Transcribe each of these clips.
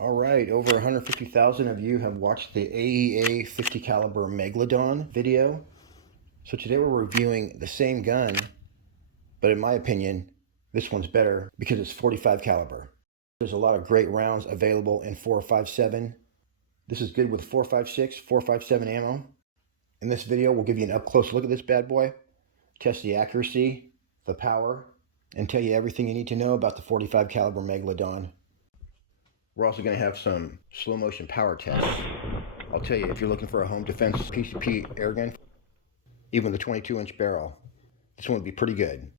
All right, over 150,000 of you have watched the AEA 50 caliber Megladon video. So today we're reviewing the same gun, but in my opinion, this one's better because it's 45 caliber. There's a lot of great rounds available in 4.57. This is good with 4.56, 4.57 ammo. In this video, we'll give you an up-close look at this bad boy, test the accuracy, the power, and tell you everything you need to know about the 45 caliber Megladon. We're also going to have some slow motion power tests. I'll tell you, if you're looking for a home defense PCP airgun, even the 22-inch barrel, this one would be pretty good.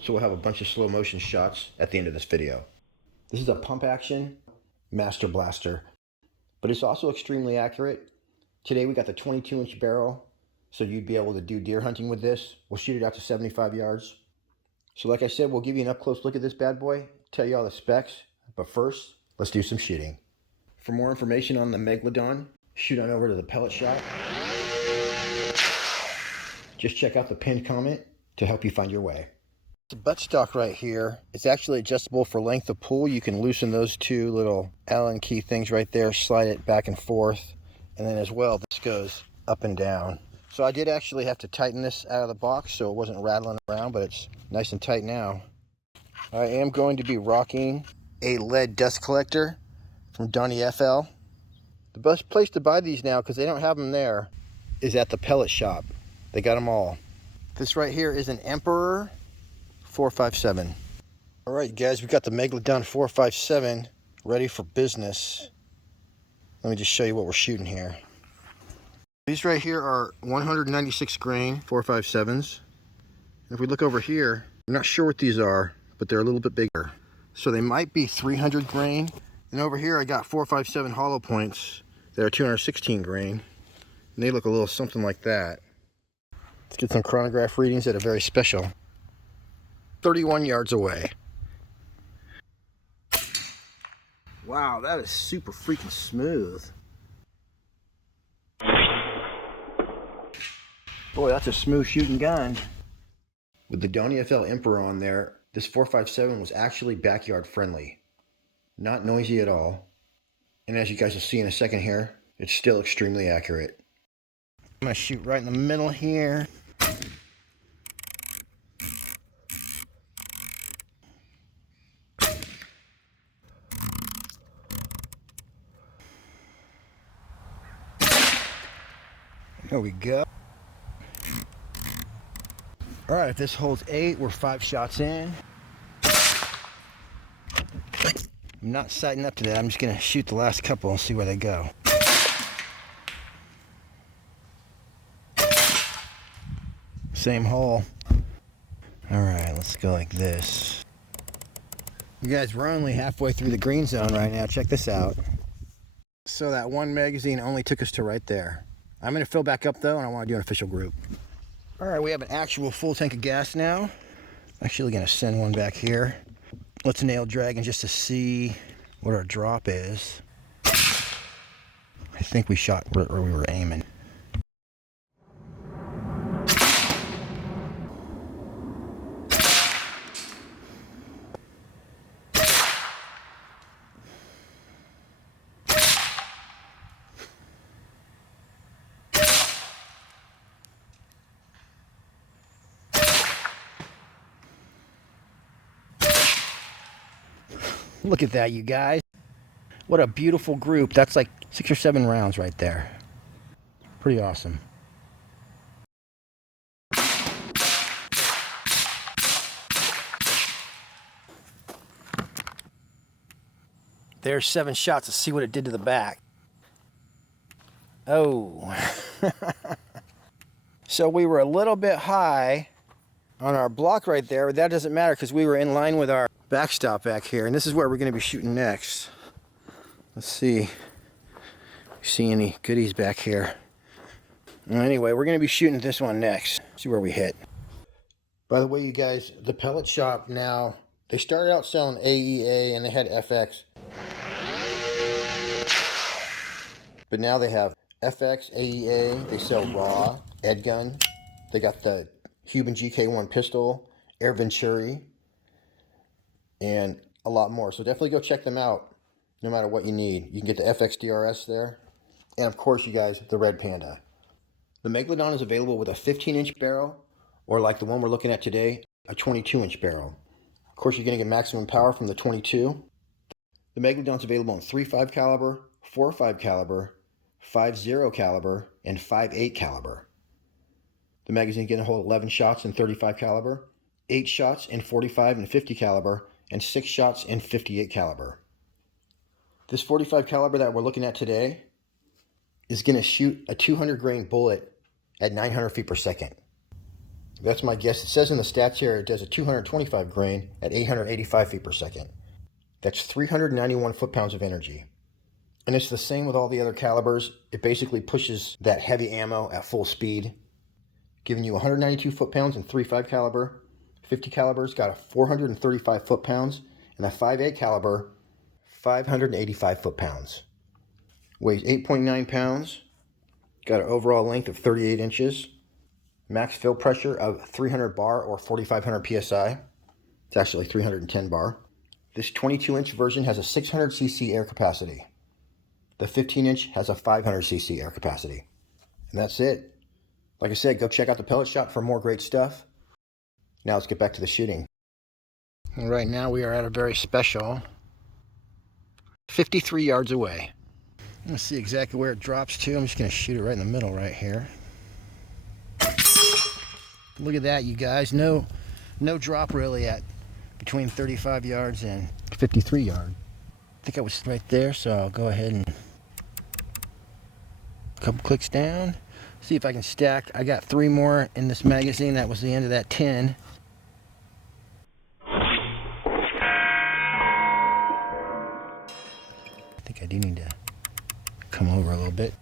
So we'll have a bunch of slow motion shots at the end of this video. This is a pump action master blaster, but it's also extremely accurate. Today we got the 22-inch barrel, so you'd be able to do deer hunting with this. We'll shoot it out to 75 yards. So like I said, we'll give you an up-close look at this bad boy, tell you all the specs, but first, let's do some shooting. For more information on the Megladon, shoot on over to the Pellet shop. Just check out the pinned comment to help you find your way. The buttstock right here, it's actually adjustable for length of pull. You can loosen those two little Allen key things right there, slide it back and forth. And then as well, this goes up and down. So I did actually have to tighten this out of the box so it wasn't rattling around, but it's nice and tight now. I am going to be rocking a lead dust collector from Donnie FL. The best place to buy these now, because they don't have them there, is at the Pellet shop. They got them all. This right here is an Emperor 4.57. All right, guys, we got the Megladon 4.57 ready for business. Let me just show you what we're shooting here. These right here are 196 grain 4.57s. If we look over here, I'm not sure what these are, but they're a little bit bigger. So they might be 300 grain. And over here I got 4.57 hollow points that are 216 grain. And they look a little something like that. Let's get some chronograph readings that are very special. 31 yards away. Wow, that is super freaking smooth. Boy, that's a smooth shooting gun. With the Donnie FL Emperor on there, this 4.57 was actually backyard friendly. Not noisy at all. And as you guys will see in a second here, it's still extremely accurate. I'm gonna shoot right in the middle here. There we go. All right, if this holds 8, we're 5 shots in. I'm not sighting up to that. I'm just gonna shoot the last couple and see where they go. Same hole. All right, let's go like this. You guys, we're only halfway through the green zone right now. Check this out. So that one magazine only took us to right there. I'm going to fill back up though, and I want to do an official group. All right, we have an actual full tank of gas now. Actually going to send one back here. Let's nail dragging just to see what our drop is. I think we shot where we were aiming. Look at that, you guys. What a beautiful group. That's like 6 or 7 rounds right there. Pretty awesome. There's 7 shots. Let's see what it did to the back. Oh. So we were a little bit high on our block right there, but that doesn't matter because we were in line with our backstop back here, and this is where we're going to be shooting next. Let's see. See any goodies back here? Well, anyway, we're going to be shooting this one next. See where we hit. By the way, you guys, the Pellet shop now, they started out selling AEA and they had FX. But now they have FX, AEA, they sell raw, Airgun. They got the Cuban GK1 pistol, Air Venturi, and a lot more. So definitely go check them out no matter what you need. You can get the FX DRS there. And of course, you guys, the Red Panda. The Megladon is available with a 15-inch barrel, or like the one we're looking at today, a 22-inch barrel. Of course, you're going to get maximum power from the 22. The Megladon is available in 3.5 caliber, 4.5 caliber, 5.0 caliber, and 5.8 caliber. The magazine can hold 11 shots in 35 caliber, 8 shots in 45 and 50 caliber, and 6 shots in 58 caliber. This 45 caliber that we're looking at today is going to shoot a 200 grain bullet at 900 feet per second. That's my guess. It says in the stats here it does a 225 grain at 885 feet per second. That's 391 foot-pounds of energy. And it's the same with all the other calibers. It basically pushes that heavy ammo at full speed, giving you 192 foot-pounds in 3.5 caliber. 50 caliber's got a 435 foot-pounds, and the 5.8 caliber, 585 foot-pounds. Weighs 8.9 pounds, got an overall length of 38 inches, max fill pressure of 300 bar or 4,500 psi. It's actually 310 bar. This 22-inch version has a 600 cc air capacity. The 15-inch has a 500 cc air capacity. And that's it. Like I said, go check out the pellet shop for more great stuff. Now let's get back to the shooting. And right now we are at a very special 53 yards away. Let's see exactly where it drops to. I'm just going to shoot it right in the middle right here. Look at that, you guys. No drop really at between 35 yards and 53 yards. I think I was right there, so I'll go ahead and a couple clicks down. See if I can stack. I got 3 more in this magazine. That was the end of that 10. I think I do need to come over a little bit.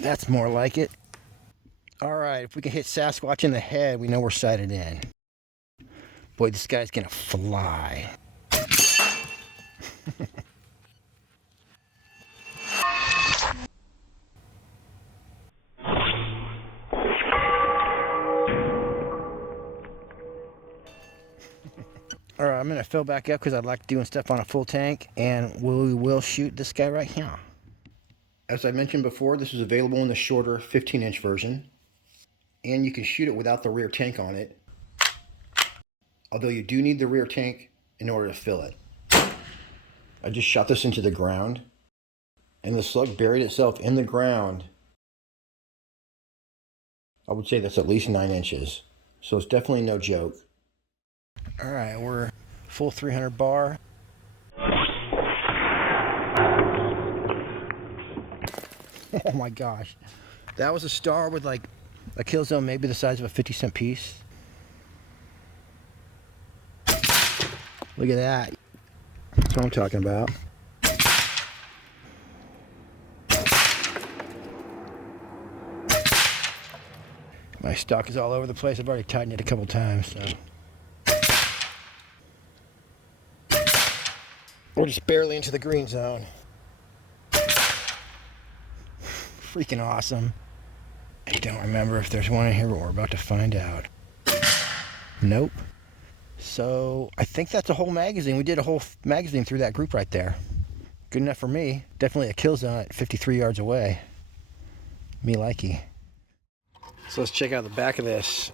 That's more like it. All right, if we can hit Sasquatch in the head, we know we're sighted in. Boy, this guy's gonna fly. All right, I'm gonna fill back up because I like doing stuff on a full tank, and we will shoot this guy right here. As I mentioned before, this is available in the shorter 15-inch version, and you can shoot it without the rear tank on it, although you do need the rear tank in order to fill it. I just shot this into the ground, and the slug buried itself in the ground. I would say that's at least 9 inches, so it's definitely no joke. All right, we're full 300 bar. Oh my gosh. That was a star with like a kill zone maybe the size of a 50-cent piece. Look at that. That's what I'm talking about. My stock is all over the place. I've already tightened it a couple times, so. We're just barely into the green zone. Freaking awesome. I don't remember if there's one in here, but we're about to find out. Nope. So I think that's a whole magazine. We did a whole magazine through that group right there. Good enough for me. Definitely a kill zone at 53 yards away. Me likey. So let's check out the back of this.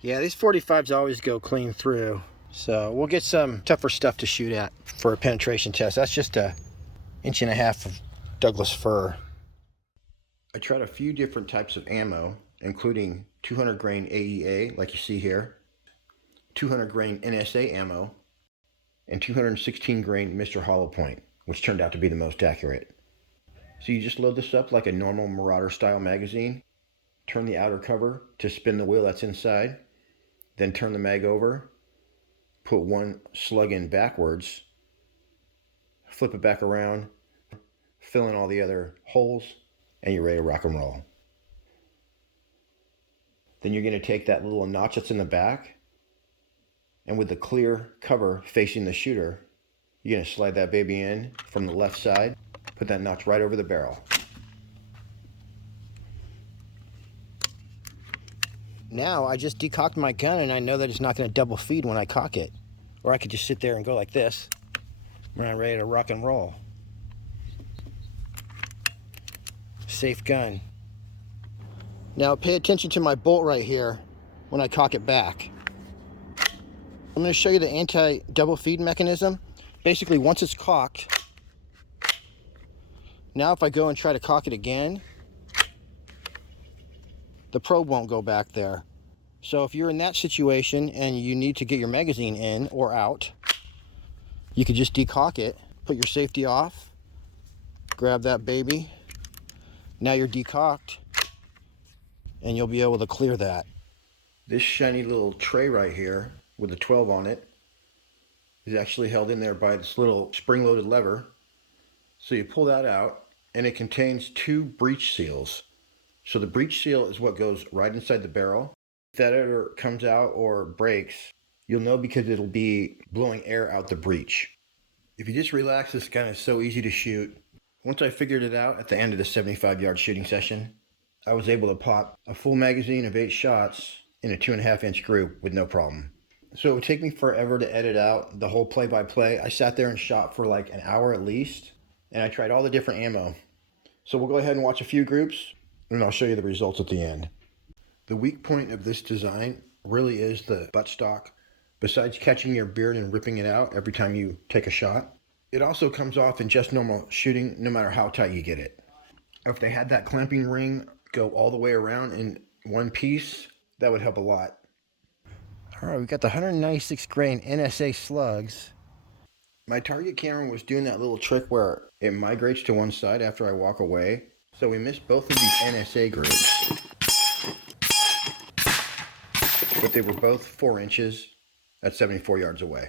Yeah, these 45s always go clean through. So we'll get some tougher stuff to shoot at for a penetration test. That's just a 1.5 inches of Douglas fir. I tried a few different types of ammo, including 200 grain AEA, like you see here, 200 grain NSA ammo, and 216 grain Mr. Hollow Point, which turned out to be the most accurate. So you just load this up like a normal Marauder style magazine, turn the outer cover to spin the wheel that's inside, then turn the mag over, put one slug in backwards, flip it back around, fill in all the other holes, and you're ready to rock and roll. Then you're going to take that little notch that's in the back, and with the clear cover facing the shooter, You're going to slide that baby in from the left side, put that notch right over the barrel. Now I just decocked my gun and I know that it's not going to double feed when I cock it. Or I could just sit there and go like this when I'm ready to rock and roll. Safe gun. Now pay attention to my bolt right here when I cock it back. I'm going to show you the anti-double feed mechanism. Basically, once it's cocked, now if I go and try to cock it again, the probe won't go back there. So if you're in that situation and you need to get your magazine in or out, you could just decock it, put your safety off, grab that baby. Now you're decocked, and you'll be able to clear that. This shiny little tray right here with the 12 on it is actually held in there by this little spring-loaded lever. So you pull that out, and it contains 2 breech seals. So the breech seal is what goes right inside the barrel. If that ever comes out or breaks, you'll know because it'll be blowing air out the breech. If you just relax, this gun is so easy to shoot. Once I figured it out at the end of the 75-yard shooting session, I was able to pop a full magazine of 8 shots in a 2.5-inch group with no problem. So it would take me forever to edit out the whole play-by-play. I sat there and shot for like an hour at least, and I tried all the different ammo. So we'll go ahead and watch a few groups, and I'll show you the results at the end. The weak point of this design really is the buttstock. Besides catching your beard and ripping it out every time you take a shot, it also comes off in just normal shooting no matter how tight you get it. If they had that clamping ring go all the way around in one piece, that would help a lot. All right, we got the 196 grain NSA slugs. My target camera was doing that little trick where it migrates to one side after I walk away. So we missed both of these NSA groups. But they were both 4 inches at 74 yards away.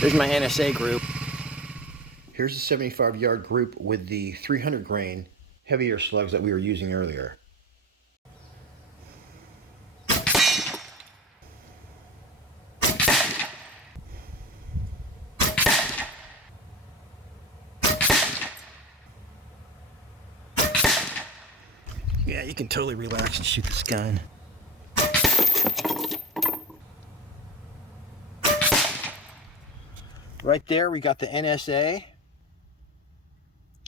Here's my NSA group. Here's the 75-yard group with the 300 grain heavier slugs that we were using earlier. Yeah, you can totally relax and shoot this gun. Right there, we got the NSA,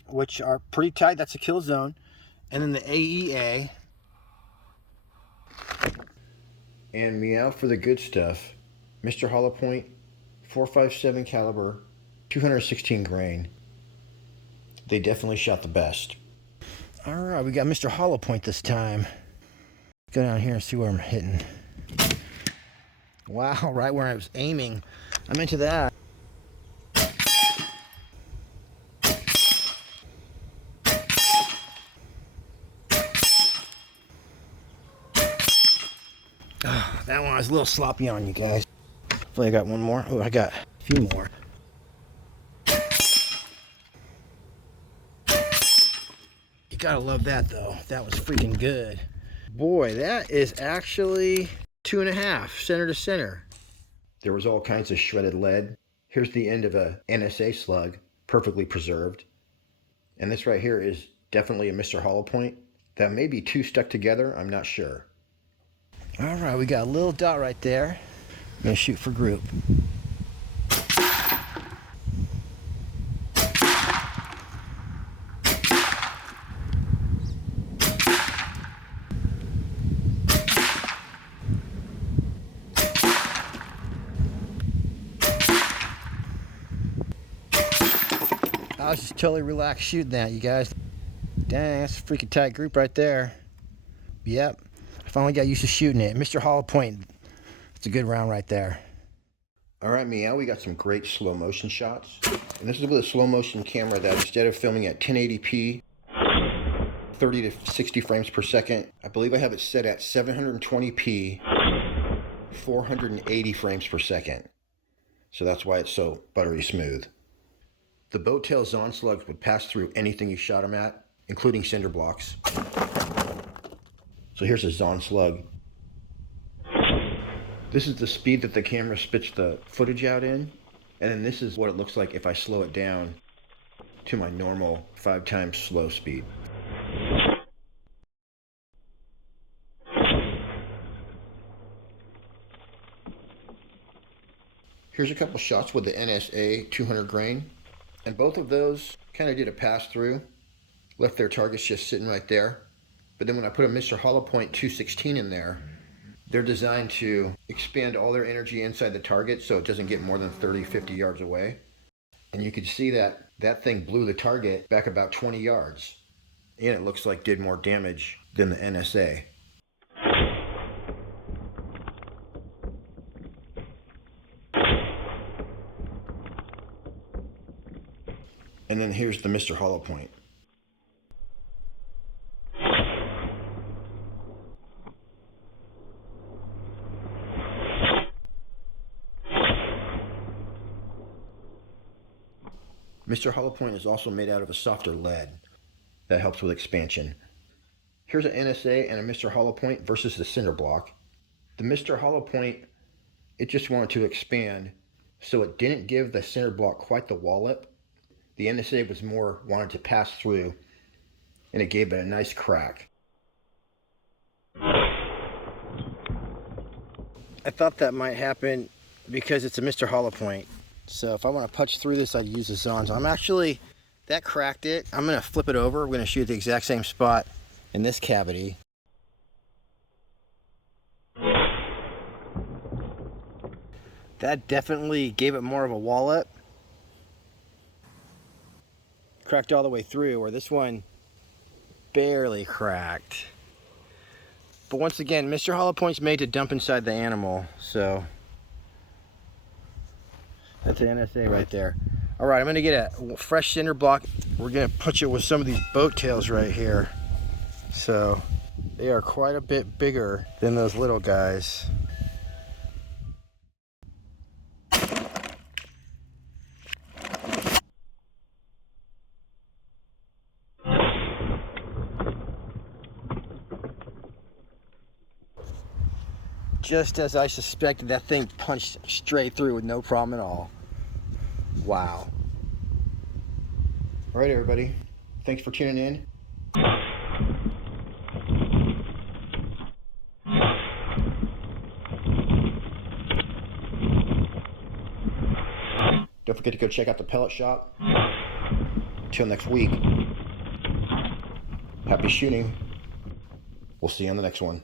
which are pretty tight. That's a kill zone. And then the AEA. And meow for the good stuff. Mr. Hollow Point, 4.57 caliber, 216 grain. They definitely shot the best. All right, we got Mr. Hollow Point this time. Go down here and see where I'm hitting. Wow, right where I was aiming. I'm into that. Oh, that one was a little sloppy on you guys. Hopefully I got one more. Oh, I got a few more. You gotta love that though. That was freaking good. Boy, that is actually 2.5 center to center. There was all kinds of shredded lead. Here's the end of a NSA slug, perfectly preserved. And this right here is definitely a Mr. Hollow Point. That may be 2 stuck together, I'm not sure. All right, we got a little dot right there. I'm gonna shoot for group. I was just totally relaxed shooting that, you guys. Dang, that's a freaking tight group right there. Yep. I finally got used to shooting it. Mr. Hollow Point, it's a good round right there. All right, meow, we got some great slow motion shots. And this is with a slow motion camera that instead of filming at 1080p, 30 to 60 frames per second, I believe I have it set at 720p, 480 frames per second. So that's why it's so buttery smooth. The boat tail Zon slugs would pass through anything you shot them at. including cinder blocks. So here's a Zon Slug. This is the speed that the camera spits the footage out in, and then this is what it looks like if I slow it down to my normal 5 times slow speed. Here's a couple shots with the NSA 200 grain, and both of those kind of did a pass through, left their targets just sitting right there. But then when I put a Mr. Hollow Point 216 in there, they're designed to expand all their energy inside the target so it doesn't get more than 30, 50 yards away. And you could see that that thing blew the target back about 20 yards. And it looks like did more damage than the NSA. And then here's the Mr. Hollow Point. Mr. Hollow Point is also made out of a softer lead. That helps with expansion. Here's an NSA and a Mr. Hollow Point versus the cinder block. The Mr. Hollow Point, it just wanted to expand, so it didn't give the cinder block quite the wallop. The NSA was more wanted to pass through, and it gave it a nice crack. I thought that might happen because it's a Mr. Hollow Point. So if I want to punch through this, I'd use the Zons. That cracked it. I'm going to flip it over. We're going to shoot the exact same spot in this cavity. That definitely gave it more of a wallop. Cracked all the way through, where this one barely cracked. But once again, Mr. Hollow Point's made to dump inside the animal, so that's the NSA right there. All right, I'm gonna get a fresh cinder block. We're gonna punch it with some of these boat tails right here. So they are quite a bit bigger than those little guys. Just as I suspected, that thing punched straight through with no problem at all. Wow. All right, everybody. Thanks for tuning in. Don't forget to go check out the pellet shop. Until next week, happy shooting. We'll see you on the next one.